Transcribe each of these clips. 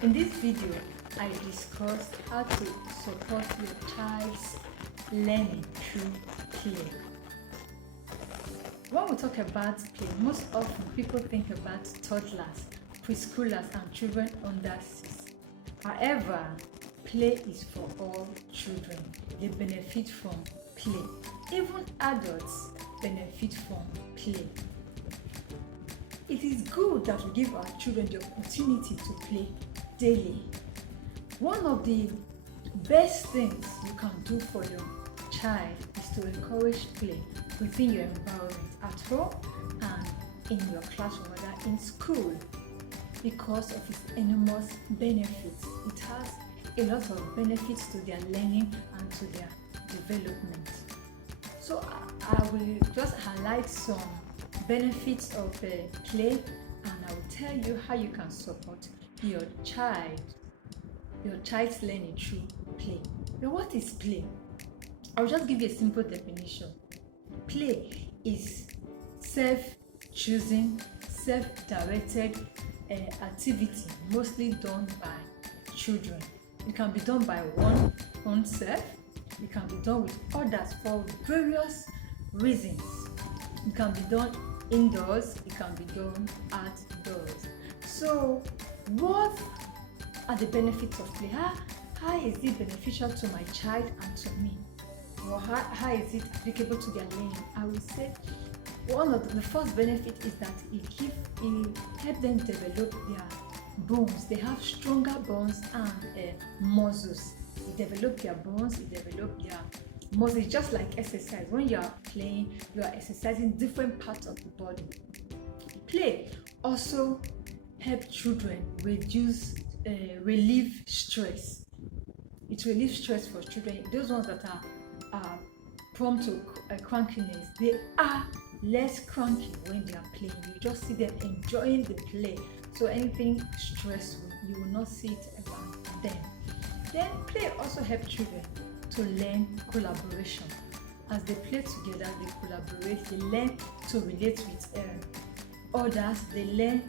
In this video, I discussed how to support your child's learning through play. When we talk about play, most often people think about toddlers, preschoolers, and children under 6. However, play is for all children. They benefit from play. Even adults benefit from play. It is good that we give our children the opportunity to play daily. One of the best things you can do for your child is to encourage play within your environment, at home and in your classroom, whether in school, because of its enormous benefits. It has a lot of benefits to their learning and to their development. So I will just highlight some benefits of play, and I will tell you how you can support your child's learning through play. Now, what is play? I'll just give you a simple definition. Play is self-choosing, self-directed activity mostly done by children. It can be done by oneself. It can be done with others for various reasons. It can be done indoors. It can be done outdoors. So, what are the benefits of play? How is it beneficial to my child and to me? Or how is it applicable to their learning? I would say one of the first benefit is that it helps them develop their bones. They have stronger bones and muscles. It develop their bones, it develop their muscles. Just like exercise. When you are playing, you are exercising different parts of the body. Play also helps children relieve stress. It relieves stress for children. Those ones that are prone to crankiness, they are less cranky when they are playing. You just see them enjoying the play. So anything stressful, you will not see it around them. Then play also helps children to learn collaboration. As they play together, they collaborate. They learn to relate with others. They learn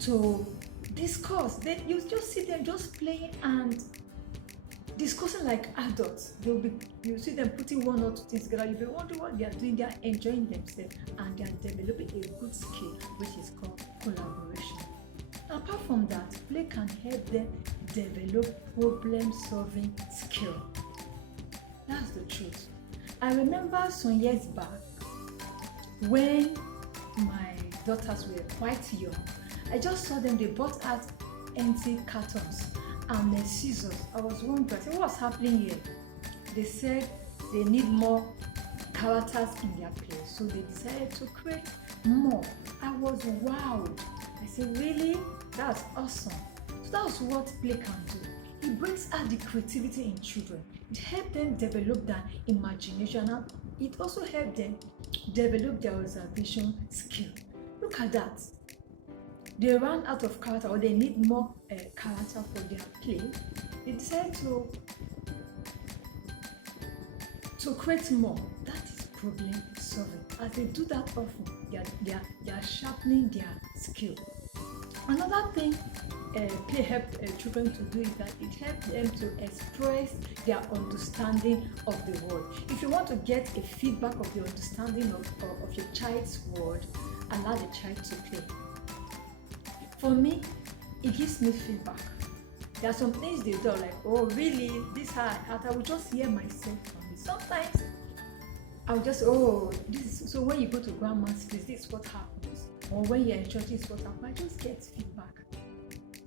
to discuss. You just see them just playing and discussing like adults. You see them putting one or two things together. You be wondering what they are doing. They are enjoying themselves and they are developing a good skill, which is called collaboration. Apart from that, play can help them develop problem-solving skill. That's the truth. I remember some years back when my daughters were quite young. I just saw them. They brought out empty cartons and scissors. I was wondering, what's happening here? They said they need more characters in their play, so they decided to create more. I was wowed. I said, really? That's awesome. So that's what play can do. It brings out the creativity in children. It helps them develop their imagination, and it also helps them develop their observation skill. Look at that. They ran out of character, or they need more character for their play. They decide to create more. That is problem solving. As they do that often, they are sharpening their skill. Another thing play helps children to do is that it helps them to express their understanding of the world. If you want to get a feedback of the understanding of your child's world, allow the child to play. For me, it gives me feedback. There are some things they do like, oh really, this hard. I will just hear myself from it. Sometimes I'll just, this is, so when you go to grandma's place, this is what happens. Or when you're in church, this is what happens. I just get feedback.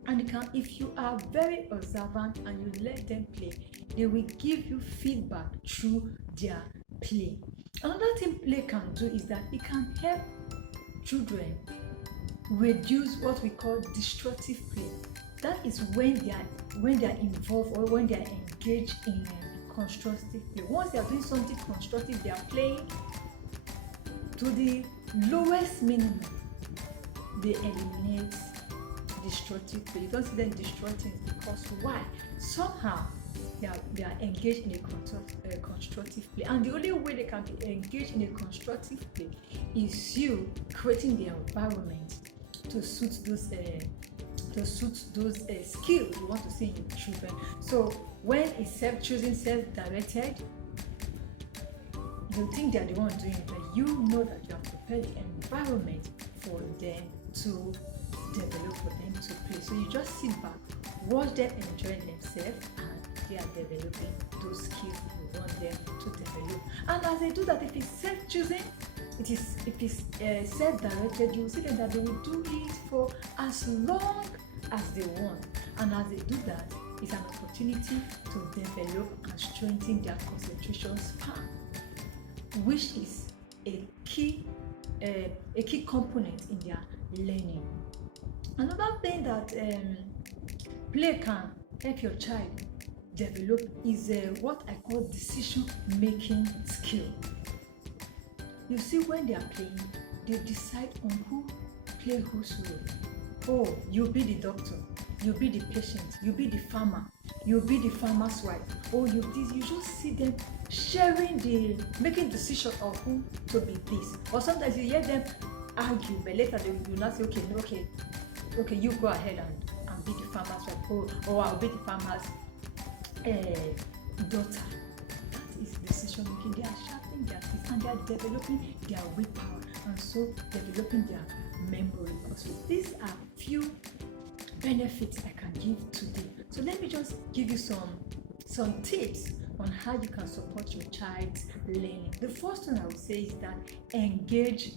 And if you are very observant and you let them play, they will give you feedback through their play. Another thing play can do is that it can help children reduce what we call destructive play. That is when they are involved or when they are engaged in constructive play. Once they are doing something constructive, they are playing to the lowest minimum. They eliminate destructive play. You don't see them destroy things because why? Somehow they are engaged in a constructive play, and the only way they can be engaged in a constructive play is you creating the environment to suit to suit those skills you want to see in your children. So when it's self-choosing, self-directed, you think they're the one doing it, but you know that you have prepared the environment for them to develop, for them to play. So you just sit back, watch them enjoy themselves, and they are developing those skills you want them to develop. And as they do that, if it's self-choosing, if it's self-directed, you will see that they will do it for as long as they want. And as they do that, it's an opportunity to develop and strengthen their concentration span, which is a key component in their learning. Another thing that play can help your child develop is what I call decision-making skill. You see, when they are playing, they decide on who play whose role. Oh, you'll be the doctor, you'll be the patient, you'll be the farmer, you'll be the farmer's wife. Oh, you just see them making decision of who to be this. Or sometimes you hear them argue, but later they will not say, okay, you go ahead and be the farmer's wife. Oh, I'll be the farmer's daughter. That is decision making. They are sharpening their skills and they are developing their willpower, and so developing their memory. So these are few benefits I can give today. So let me just give you some tips on how you can support your child's learning. The first one I would say is that engage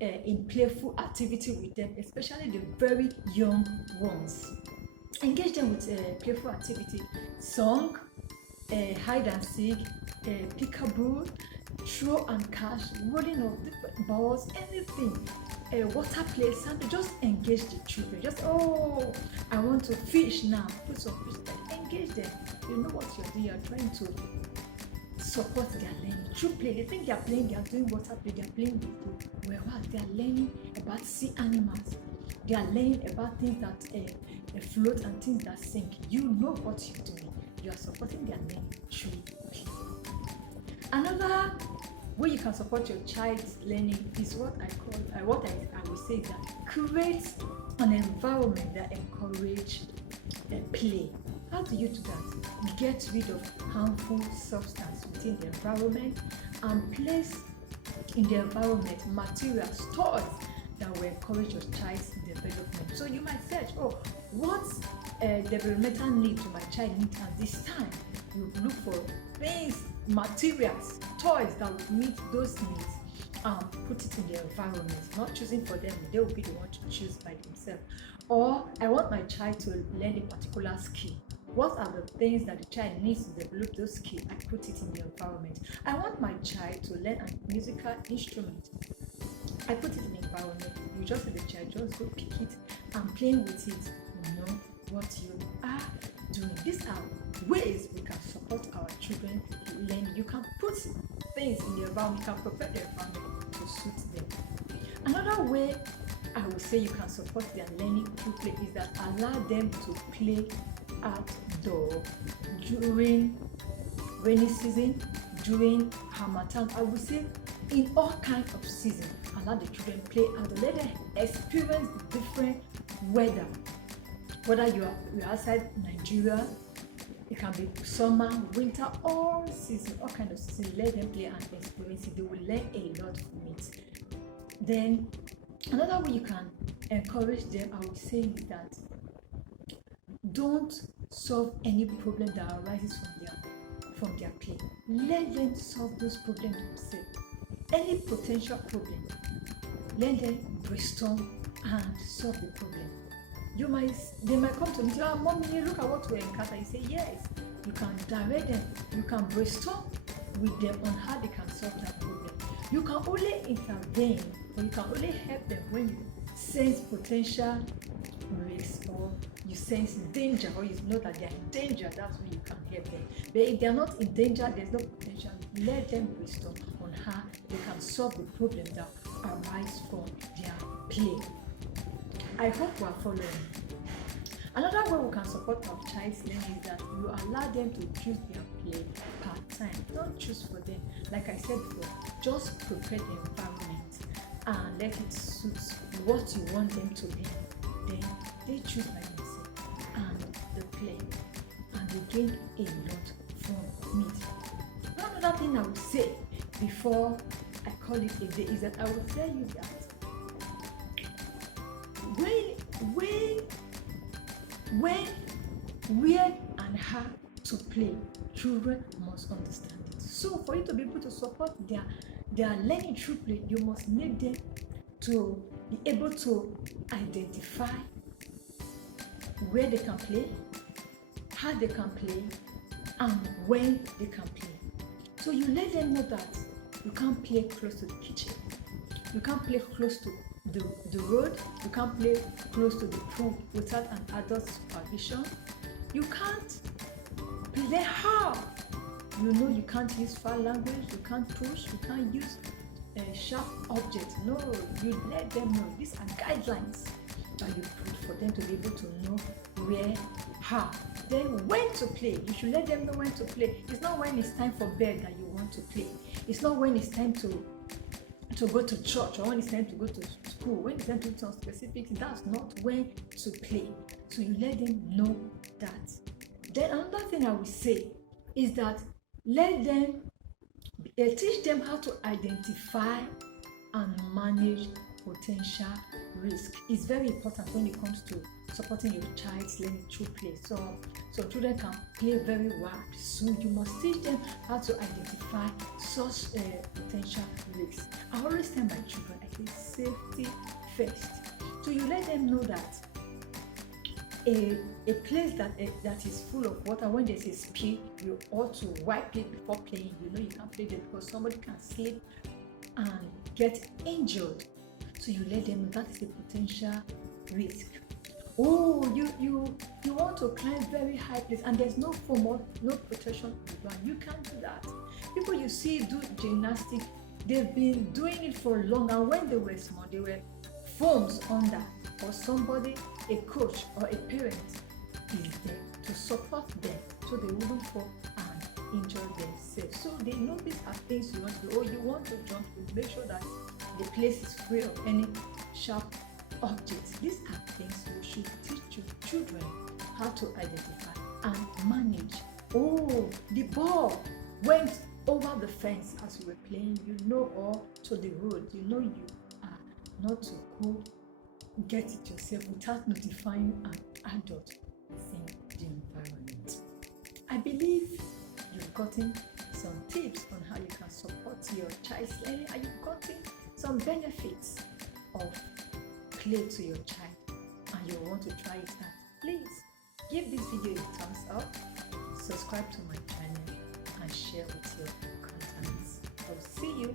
in playful activity with them, especially the very young ones. Engage them with playful activity, song, hide and seek, peekaboo, throw and catch, rolling of different balls, anything, water play, something. Just engage the children. Just, I want to fish now. Put some fish there. Engage them. You know what you're doing. You're trying to support their learning through play. They think they are playing, they are doing water play, they are playing with food. Whereas they are learning about sea animals. They are learning about things that float and things that sink. You know what you're doing. You are supporting their learning through play. Another way you can support your child's learning is what I would say is that create an environment that encourages play. How do you do that? Get rid of harmful substances within the environment and place in the environment materials, toys that will encourage your child's development. So you might search, what's developmental need to my child need at this time? You look for things, materials, toys that will meet those needs and put it in the environment, not choosing for them. They will be the one to choose by themselves. Or I want my child to learn a particular skill. What are the things that the child needs to develop those skills? I put it in the environment. I want my child to learn a musical instrument. I put it in the environment. You just see the child, just go pick it and playing with it. You know what you are doing. These are ways we can support our children learning. You can put things in the environment, you can prepare the environment to suit them. Another way I would say you can support their learning through play is that allow them to play outdoor during rainy season, during harmattan. I would say in all kinds of seasons, allow the children play outdoor. Let them experience the different weather. Whether you're outside Nigeria, it can be summer, winter, all season, all kinds of seasons. Let them play and experience it. They will learn a lot from it. Then another way you can encourage them, I would say, is that don't solve any problem that arises from their play. Let them solve those problems themselves. Any potential problem, let them brainstorm and solve the problem. They might come to me and say, Mommy, look at what we encounter. You say, yes, you can direct them. You can brainstorm with them on how they can solve that problem. You can only intervene, or you can only help them when you sense potential risk, or you sense danger, or you know that they are in danger. That's when you can help them. But if they are not in danger, there's no potential. Let them brainstorm on how they can solve the problem that arises from their play. I hope you are following. Another way we can support our child's learning is that you allow them to choose their play part-time. Don't choose for them. Like I said before, just prepare the environment and let it suit what you want them to be. Then they choose like gain a lot from it. Another thing I would say before I call it a day is that I will tell you that where and how to play, children must understand it. So for you to be able to support their learning through play, you must make them to be able to identify where they can play, how they can play, and when they can play. So you let them know that you can't play close to the kitchen, you can't play close to the road, you can't play close to the pool without an adult supervision. You can't play hard. You know you can't use foul language, you can't push, you can't use sharp objects. No, you let them know. These are guidelines that you put for them to be able to know where, how. Then when to play. You should let them know when to play. It's not when it's time for bed that you want to play. It's not when it's time to go to church or when it's time to go to school. When it's time to do some specific, that's not when to play. So you let them know that. Then another thing I will say is that let them teach them how to identify and manage potential risk. It's very important when it comes to supporting your child's learning through play. So children can play very well. So you must teach them how to identify such potential risks. I always tell my children, I say safety first. So you let them know that a place that is full of water, when there's a spill, you ought to wipe it before playing. You know you can't play there because somebody can slip and get injured. So you let them know that is a potential risk. Oh, you want to climb very high place and there's no foam or no protection on the ground. You can't do that. People you see do gymnastics, they've been doing it for long, and when they were small, they were foams under, or somebody, a coach or a parent is there to support them so they wouldn't fall and injure themselves. So they know these are things you want to do. Oh, you want to jump, you make sure that the place is free of any sharp objects. These are things you should teach your children how to identify and manage. Oh, the ball went over the fence as you were playing, you know, or to the road, you know you are not to go get it yourself without notifying an adult in the environment. I believe you've gotten some tips on how you can support your child's learning, and you've gotten some benefits of play to your child, and you want to try it out. Please give this video a thumbs up, subscribe to my channel, and share with your contacts. I'll see you